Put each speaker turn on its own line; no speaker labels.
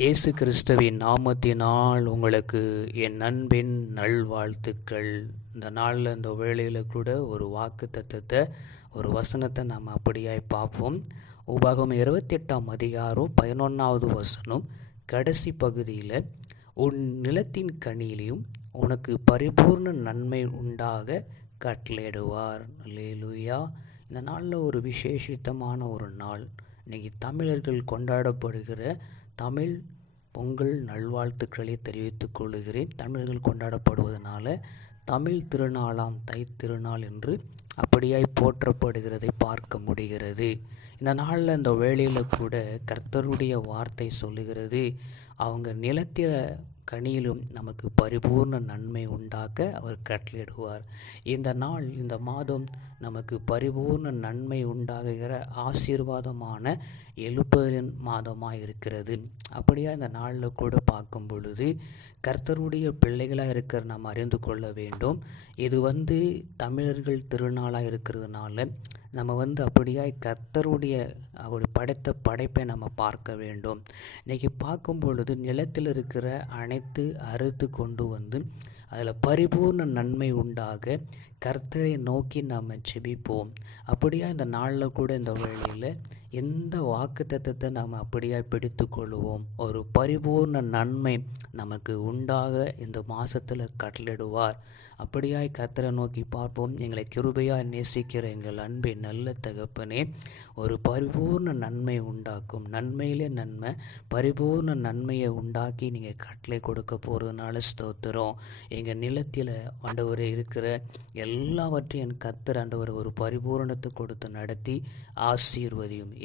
இயேசு கிறிஸ்துவின் நாமத்தினால் உங்களுக்கு என் நண்பின் நல்வாழ்த்துக்கள். இந்த நாளில் இந்த வேளையில் கூட ஒரு வாக்கு தத்துவத்தை ஒரு வசனத்தை நாம் அப்படியாய் பார்ப்போம். உபாகம் இருபத்தெட்டாம் அதிகாரம் பதினொன்றாவது வசனம். கடைசி பகுதியில் உன் நிலத்தின் கனியிலையும் உனக்கு பரிபூர்ண நன்மை உண்டாக கட்டளையிடுவார். லேலுயா இந்த நாளில் ஒரு விசேஷித்தமான ஒரு நாள். இன்றைக்கி தமிழர்கள் கொண்டாடப்படுகிற தமிழ் பொங்கல் நல்வாழ்த்துக்களை தெரிவித்துக் கொள்கிறேன். தமிழர்கள் கொண்டாடப்படுவதனால தமிழ் திருநாளாம் தை திருநாள் என்று அப்படியாய் போற்றப்படுகிறதை பார்க்க முடிகிறது. இந்த நாளில் இந்த வேளையில் கூட கர்த்தருடைய வார்த்தை சொல்லுகிறது அவங்க நிலத்தில் கனியிலும் நமக்கு பரிபூர்ண நன்மை உண்டாக்க அவர் கட்டளையிடுவார். இந்த நாள் இந்த மாதம் நமக்கு பரிபூர்ண நன்மை உண்டாகுகிற ஆசீர்வாதமான எழுப்பதின் மாதமாக இருக்கிறது. அப்படியா இந்த நாளில் கூட பார்க்கும் பொழுது கர்த்தருடைய பிள்ளைகளாக இருக்கிற நாம் அறிந்து கொள்ள வேண்டும். இது வந்து தமிழர்கள் திருநாள் நாளாக இருக்கிறதுனால நம்ம வந்து அப்படியாய் கர்த்தருடைய அவருடைய படைத்த படைப்பை நம்ம பார்க்க வேண்டும். இன்றைக்கி பார்க்கும் பொழுது நிலத்தில் இருக்கிற அனைத்து அறுத்து கொண்டு வந்து அதில் பரிபூர்ண நன்மை உண்டாக கர்த்தரை நோக்கி நாம் செபிப்போம் அப்படியா இந்த நாளில் கூட இந்த வேளையில் எந்த வாக்கு தத்துவத்தை நாம் அப்படியா பிடித்துக்கொள்வோம்? ஒரு பரிபூர்ண நன்மை நமக்கு உண்டாக இந்த மாதத்தில் கட்டளிடுவார் அப்படியாய் கத்தரை நோக்கி பார்ப்போம். எங்களை கிருபையாக நேசிக்கிற எங்கள் அன்பை நல்ல தகப்பனே ஒரு பரிபூர்ண நன்மை உண்டாக்கும். நன்மையிலே நன்மை பரிபூர்ண நன்மையை உண்டாக்கி நீங்கள் கட்டளை கொடுக்க போகிறதுனால ஸ்தோத்திரம். எங்கள் நிலத்தில் ஆண்டவர் இருக்கிற எல்லாவற்றையும் கத்தர் ஆண்டவர் ஒரு பரிபூரணத்தை கொடுத்து நடத்தி ஆசீர்வதியும்.